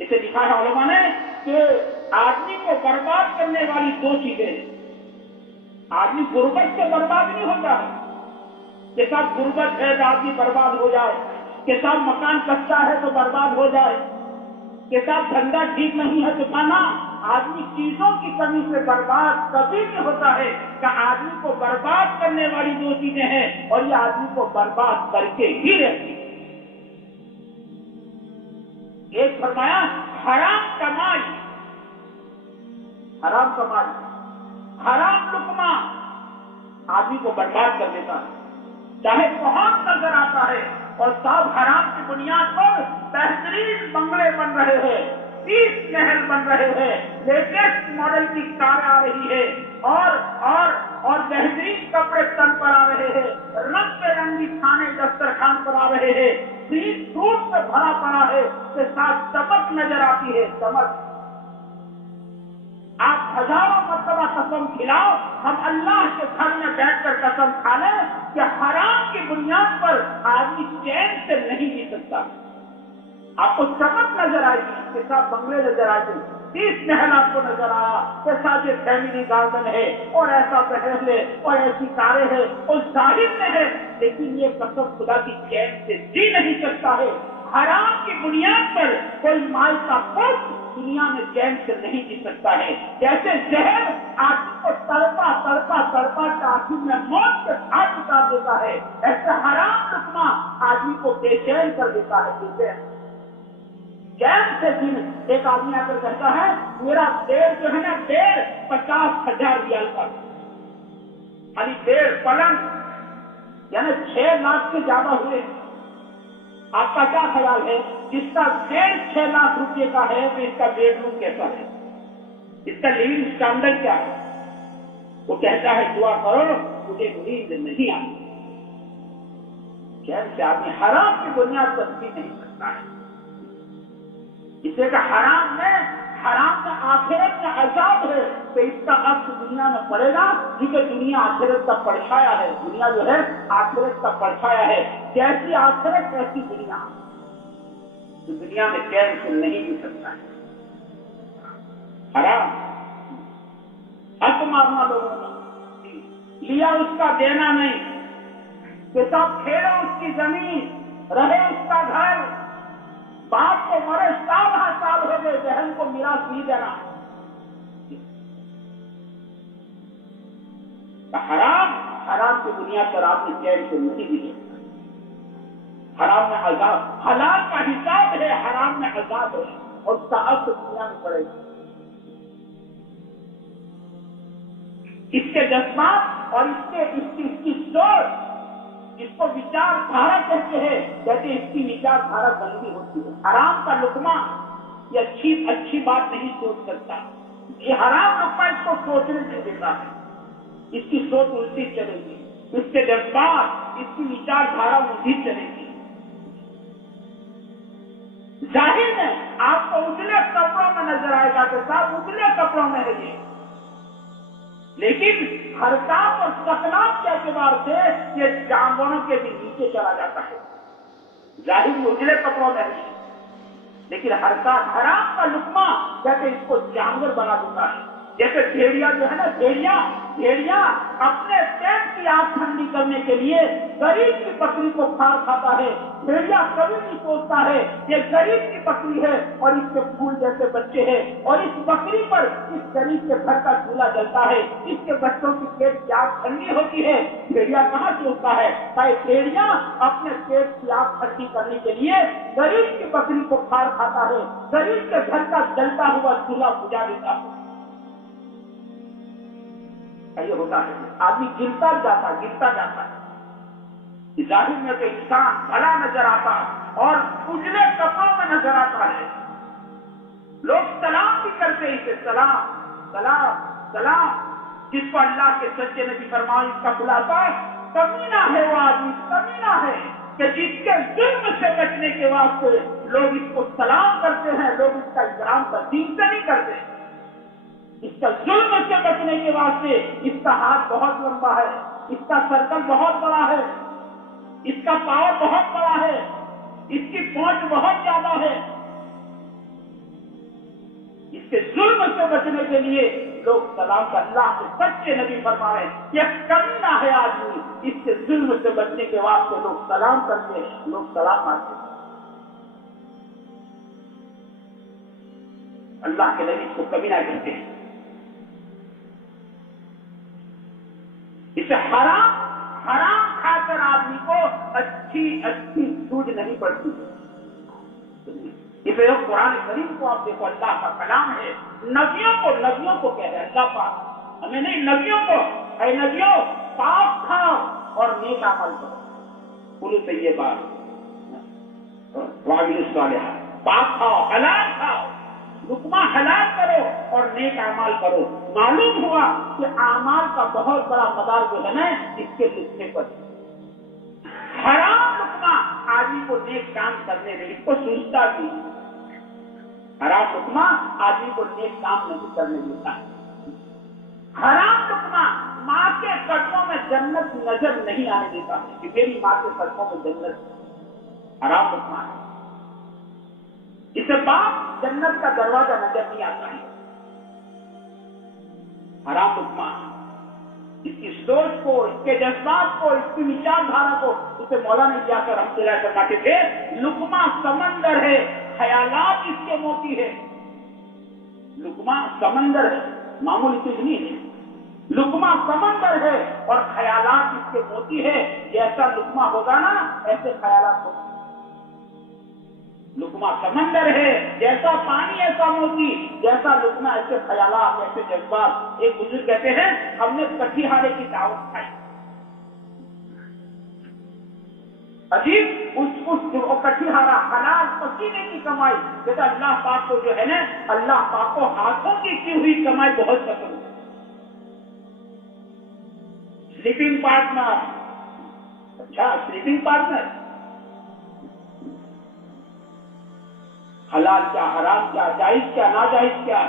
इसे लिखा है उलमा ने कि आदमी को बर्बाद करने वाली दो चीजें, आदमी गुर्बत से बर्बाद नहीं होता है कि सब गुर्बत है तो आदमी बर्बाद हो जाए, कि सब मकान कच्चा है तो बर्बाद हो जाए, कि सब धंधा ठीक नहीं है तो ना, आदमी चीजों की कमी से बर्बाद कभी नहीं होता है कि आदमी को बर्बाद करने वाली दो चीजें हैं और ये आदमी को बर्बाद करके ही रहती है। एक फरमाया हराम कमाई, हराम कमाई, हराम लुकमा आदमी को बर्बाद कर देता है, चाहे बहुत नजर आता है और सब हराम की बुनियाद पर बेहतरीन बंगले बन रहे हैं, 30 महल बन रहे हैं, लेटेस्ट मॉडल की कारें आ रही है और बेहतरीन कपड़े तन पर आ रहे हैं, रंग बिरंगी खाने दस्तरखान पर आ रहे हैं, स्ट्रीट फूड से भरा पड़ा है, के साथ चमक नजर आती है, चमक। आप हजारों मरतबा कसम खिलाओ, हम अल्लाह के घर में बैठकर कसम खा लें कि हराम की बुनियाद पर आदमी चैन से नहीं जी सकता। आपको चमक नजर आएगी, इसके साथ बंगले नजर आएगी, 30 महल आपको नजर आया, के साथ ये फैमिली गार्डन है और ऐसा महल है और ऐसी कारें हैं और जाहिर में है, लेकिन ये कसम खुदा की चैन से जी नहीं सकता है। हराम की बुनियाद पर कोई माल का पुत्र दुनिया में चैन से नहीं जी सकता है। जैसे जहर आदमी को तड़पा तड़पा तड़पा के आखिर में मौत के घाट उतार देता है, ऐसे हराम लुकमा आदमी को बेचैन कर देता है। बेचैन चैन से दिन एक आदमी आकर कहता है मेरा पेड़ जो है ना, पेड़ 50,000 रियाल का, खाली पेड़ पलंग यानी 6 लाख से ज्यादा हुए। आपका क्या ख्याल है, जिसका पेड़ 6 लाख रुपए का है तो इसका बेडरूम कैसा है, इसका लिविंग स्टैंडर्ड क्या है? वो कहता है दुआ करो मुझे नींद नहीं आती। चैन से आदमी हराम की बुनियाद पर जी नहीं सकता है। इसे का हराम में आखिरत में अजाब है, तो इसका अर्थ दुनिया में पड़ेगा, क्योंकि दुनिया आखिरत का परछाया है, दुनिया जो है आखिरत का परछाया है। जैसी आखिरत वैसी दुनिया, तो दुनिया में चैन से नहीं जी सकता है। हराम हक मारना लोगों ने लिया, उसका देना नहीं, तो सब खेलो उसकी जमीन, रहे उसका घर, बाप को मरे 7 हो गए, बहन को मिरास नहीं देना। हराम की बुनियाद पर आपने चैन से नहीं दी। हराम में अजाब, हलाल का हिसाब है, हराम में अजाब है और उसका अर्थ दुनिया में पड़ेगा। इसके जज्बात और इसकी सोच, इसको विचारधारा कहते हैं, जैसे इसकी विचारधारा गंदी होती है। हराम का लुकमा ये अच्छी बात नहीं सोच सकता, ये हराम लुकमा इसको सोचने नहीं देता है, इसकी सोच उल्टी चलेगी, इसके जज्बात, इसकी विचारधारा उल्टी चलेगी। जाहिर में आपको उजले कपड़ों में नजर आएगा कि साहब उजले कपड़ों में है ये, लेकिन हरकत और सकलात के एतबार से ये जानवरों के भी नीचे चला जाता है। जाहिर में उजले कपड़ों में है, लेकिन हरकत हराम का लुकमा जैसे इसको जानवर बना देता है। जैसे भेड़िया जो है ना, भेड़िया अपने पेट की आग ठंडी करने के लिए गरीब की बकरी को फाड़ खाता है। भेड़िया कभी नहीं सोचता है ये गरीब की बकरी है और इसके फूल जैसे बच्चे हैं और इस बकरी पर इस गरीब के घर का चूल्हा जलता है, इसके बच्चों की पेट की आग ठंडी होती है। भेड़िया कहाँ सोचता है भाई, भेड़िया अपने पेट की आग ठंडी करने के लिए गरीब की बकरी को फाड़ खाता है, गरीब के घर का जलता हुआ चूल्हा बुझा देता है। ये होता है, आदमी गिरता जाता है। जाहिर में तो इंसान भला नजर आता और उजले कपड़ों में नजर आता है। लोग सलाम भी करते इसे, सलाम सलाम सलाम, जिसको अल्लाह के सच्चे नबी फरमाए इसका खुलासा, कमीना है वो आदमी, कमीना है कि जिसके जुल्म से बचने के वास्ते लोग इसको सलाम करते हैं, लोग इसका इकराम तस्दीक से नहीं करते। इसका जुल्म से बचने के वास्ते इसका हाथ बहुत लंबा है, इसका सर्कल बहुत बड़ा है, इसका पावर बहुत बड़ा है, इसकी पहुंच बहुत ज्यादा है। سے ظلم سے بچنے کے لیے لوگ سلام کا اللہ کے سچے نبی فرمائے یہ کرنا ہے آدمی، اس سے ظلم سے بچنے کے واسطے لوگ سلام کرتے ہیں، لوگ سلام آتے ہیں۔ اللہ کے نبی کو کبھی نہ کہتے ہیں۔ اسے حرام کھا کر آدمی کو اچھی سوج نہیں پڑتی۔ اسے قرآن کریم کو آپ دیکھو، اللہ کا کلام ہے، نبیوں کو کہہ رہے ہیں اللہ پاک، ہمیں نہیں نبیوں کو، اے نبیوں پاک کھاؤ اور نیک عمل کرو، بولو طیبات وعملوا الصالحات، پاک کھاؤ، حلال کھاؤ، لقمہ حلال کرو اور نیک اعمال کرو۔ معلوم ہوا کہ اعمال کا بہت بڑا مدار جو ہے نا اس کے لکھنے پر، حرام لقمہ آدمی کو نیک کام کرنے نہیں، اس کو سوچتا بھی، حرام لقمہ آدمی کو نیک کام نہیں کرنے دیتا۔ حرام لقمہ ماں کے قدموں میں جنت نظر نہیں آنے دیتا کہ میری ماں کے قدموں میں جنت، حرام لقمہ ہے، اسے باپ جنت کا دروازہ نظر نہیں آتا ہے۔ حرام لقمہ اس کی سوچ کو، اس کے جذبات کو، اس کی وچار دھارا کو، اسے مولانا جا کر ہم تیرا فرماتے تھے لقمہ سمندر ہے، خیالات اس کے موتی ہے۔ لقمہ سمندر ہے، معمولی چیز نہیں ہے، لقمہ سمندر ہے اور خیالات اس کے موتی ہے۔ جیسا لقمہ ہوگا نا ایسے خیالات ہوگا۔ لقمہ سمندر ہے، جیسا پانی ایسا موتی، جیسا لقمہ ایسے خیالات، ایسے جذبات۔ ایک بزرگ کہتے ہیں ہم نے کٹھیہارے کی دعوت کھائی، عجیب اس کٹھیہارا حلال پسینے کی کمائی، کہتا اللہ پاک کو جو ہے نا، اللہ پاک کو ہاتھوں کی ہوئی کمائی بہت پسند ہے۔ سلیپنگ پارٹنر، اچھا سلیپنگ پارٹنر، حلال کیا، حرام کیا، جائز کیا، ناجائز کیا،